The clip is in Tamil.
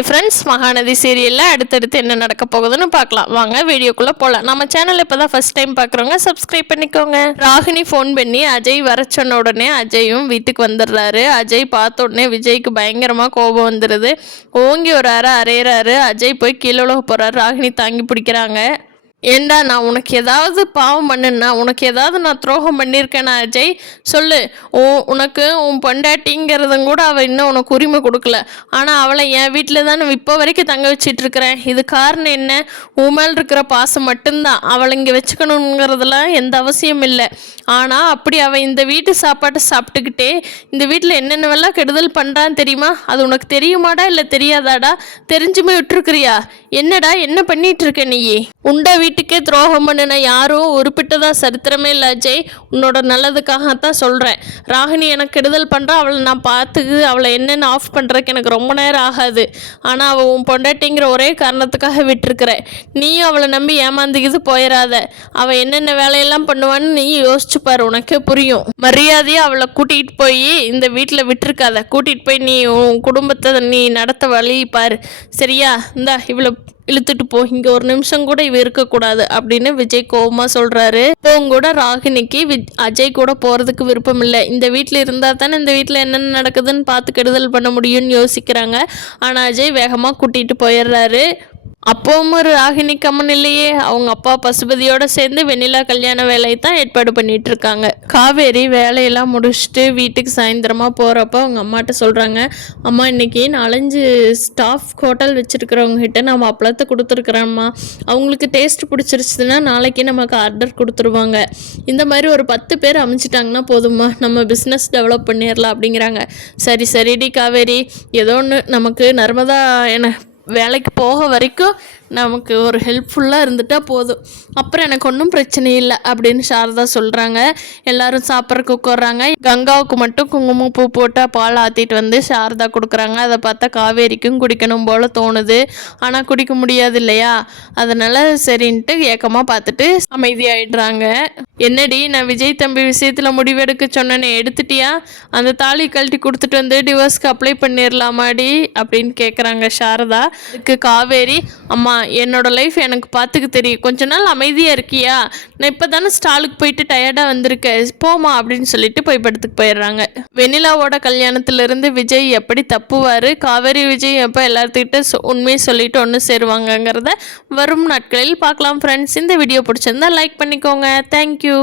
ஹாய் ஃப்ரெண்ட்ஸ், மகாநதி சீரியலில் அடுத்தடுத்து என்ன நடக்க போகுதுன்னு பார்க்கலாம். வாங்க வீடியோக்குள்ளே போகலாம். நம்ம சேனல் இப்போ தான் ஃபஸ்ட் டைம் பார்க்குறவங்க சப்ஸ்கிரைப் பண்ணிக்கோங்க. ராகினி ஃபோன் பண்ணி அஜய் வர சொன்ன உடனே அஜயும் வீட்டுக்கு வந்துடுறாரு. அஜய் பார்த்த உடனே விஜய்க்கு பயங்கரமாக கோபம் வந்துடுது. ஓங்கி ஒரு அரையிறாரு. அஜய் போய் கீழே உலக போகிறாரு. ராகினி தாங்கி பிடிக்கிறாங்க. ஏண்டா, நான் உனக்கு ஏதாவது பாவம் பண்ணுன்னா, உனக்கு ஏதாவது நான் துரோகம் பண்ணியிருக்கேனா அஜய்? சொல்லு. உனக்கு உன் பொண்டாட்டிங்கிறதும் கூட அவள் இன்னும் உனக்கு உரிமை கொடுக்கல. ஆனால் அவளை என் வீட்டில் தான் நான் இப்போ வரைக்கும் தங்க வச்சிட்ருக்கிறேன். இது காரணம் என்ன? உன் மேல் இருக்கிற பாசம் மட்டும்தான். அவளை இங்கே வச்சுக்கணுங்கிறதுலாம் எந்த அவசியம் இல்லை. ஆனால் அப்படி அவள் இந்த வீட்டு சாப்பாட்டை சாப்பிட்டுக்கிட்டே இந்த வீட்டில் என்னென்னவெல்லாம் கெடுதல் பண்ணுறான்னு தெரியுமா? அது உனக்கு தெரியுமாடா இல்லை தெரியாதாடா? தெரிஞ்சுமே விட்டுருக்குறியா? என்னடா என்ன பண்ணிட்டு இருக்க நீ? உண்ட வீட்டுக்கே துரோகம் பண்ணின யாரும் உருப்பிட்டதா சரித்திரமே இல்லை அஜய். உன்னோட நல்லதுக்காகத்தான் சொல்கிறேன். ராகினி எனக்கு கெடுதல் பண்ணுறா. அவளை நான் பார்த்துக்கு அவளை என்னென்ன ஆஃப் பண்ணுறதுக்கு எனக்கு ரொம்ப நேரம் ஆகாது. ஆனால் அவள் உன் பொண்டாட்டிங்கிற ஒரே காரணத்துக்காக விட்டுருக்குறேன். நீயும் அவளை நம்பி ஏமாந்துக்கிது போயிடாத. அவள் என்னென்ன வேலையெல்லாம் பண்ணுவான்னு நீ யோசிச்சுப்பாரு, உனக்கே புரியும். மரியாதையாக அவளை கூட்டிகிட்டு போய் இந்த வீட்டில் விட்டுருக்காத. கூட்டிகிட்டு போய் நீ உன் குடும்பத்தை நீ நடத்த வழி பாரு, சரியா? இந்தா இவ்வளோ இழுத்துட்டு போ, இங்கே ஒரு நிமிஷம் கூட இவ இருக்கக்கூடாது அப்படின்னு விஜய் கோபமாக சொல்கிறாரு. இப்போவும் கூட ராகினிக்கு அஜய் கூட போகிறதுக்கு விருப்பம் இல்லை. இந்த வீட்டில் இருந்தால் தானே இந்த வீட்டில் என்னென்ன நடக்குதுன்னு பார்த்து கெடுதல் பண்ண முடியும்னு யோசிக்கிறாங்க. ஆனால் அஜய் வேகமாக கூட்டிகிட்டு போயிடுறாரு. அப்பவும் ஒரு ராகினி கம்மன் இல்லையே. அவங்க அப்பா பசுபதியோடு சேர்ந்து வெண்ணிலா கல்யாண வேலையை தான் ஏற்பாடு பண்ணிட்டு இருக்காங்க. காவேரி வேலையெல்லாம் முடிச்சுட்டு வீட்டுக்கு சாயந்தரமாக போகிறப்ப அவங்க அம்மாட்ட சொல்கிறாங்க, அம்மா இன்னைக்கு 4-5 ஸ்டாஃப் ஹோட்டல் வச்சுருக்கிறவங்ககிட்ட நம்ம அப்பளத்தை கொடுத்துருக்குறோம்மா. அவங்களுக்கு டேஸ்ட் பிடிச்சிருச்சுன்னா நாளைக்கு நமக்கு ஆர்டர் கொடுத்துருவாங்க. இந்த மாதிரி ஒரு 10 பேர் அமைச்சிட்டாங்கன்னா போதுமா, நம்ம பிஸ்னஸ் டெவலப் பண்ணிடலாம் அப்படிங்கிறாங்க. சரிடி காவேரி, ஏதோ ஒன்று நமக்கு நர்மதா வேலைக்கு போக வரைக்கும் நமக்கு ஒரு ஹெல்ப்ஃபுல்லாக இருந்துட்டால் போதும், அப்புறம் எனக்கு ஒன்றும் பிரச்சனை இல்லை அப்படின்னு சாரதா சொல்கிறாங்க. எல்லோரும் சாப்பிட்றக்கு உட்கார்றாங்க. கங்காவுக்கு மட்டும் குங்குமம் பூ போட்டால் பால் ஆற்றிட்டு வந்து சாரதா கொடுக்குறாங்க. அதை பார்த்தா காவேரிக்கும் குடிக்கணும் போல் தோணுது. ஆனால் குடிக்க முடியாது இல்லையா? அதனால் சரின்ட்டு ஏக்கமாக பார்த்துட்டு அமைதியாகிடுறாங்க. என்னடி, நான் விஜய் தம்பி விஷயத்தில் முடிவெடுக்க சொன்னேன்னு எடுத்துட்டியா? அந்த தாலி கழட்டி கொடுத்துட்டு வந்து டிவோர்ஸ்க்கு அப்ளை பண்ணிடலாமாடி அப்படின்னு கேட்குறாங்க சாரதா. அதுக்கு காவேரி, அம்மா என்னோட லைஃப் எனக்கு பார்த்துக்க தெரியும், கொஞ்ச நாள் அமைதியாக இருக்கியா? நான் இப்போ தானே ஸ்டாலுக்கு போயிட்டு டயர்டாக வந்திருக்கேன், போமா அப்படின்னு சொல்லிட்டு போய் படத்துக்கு போயிடுறாங்க. வெண்ணிலாவோட கல்யாணத்துலேருந்து விஜய் எப்படி தப்புவார், காவேரி விஜய் எப்போ எல்லாத்துக்கிட்ட உண்மையை சொல்லிட்டு ஒன்று சேருவாங்கங்கிறத வரும் நாட்களில் பார்க்கலாம் ஃப்ரெண்ட்ஸ். இந்த வீடியோ பிடிச்சிருந்தா லைக் பண்ணிக்கோங்க. தேங்க்யூ.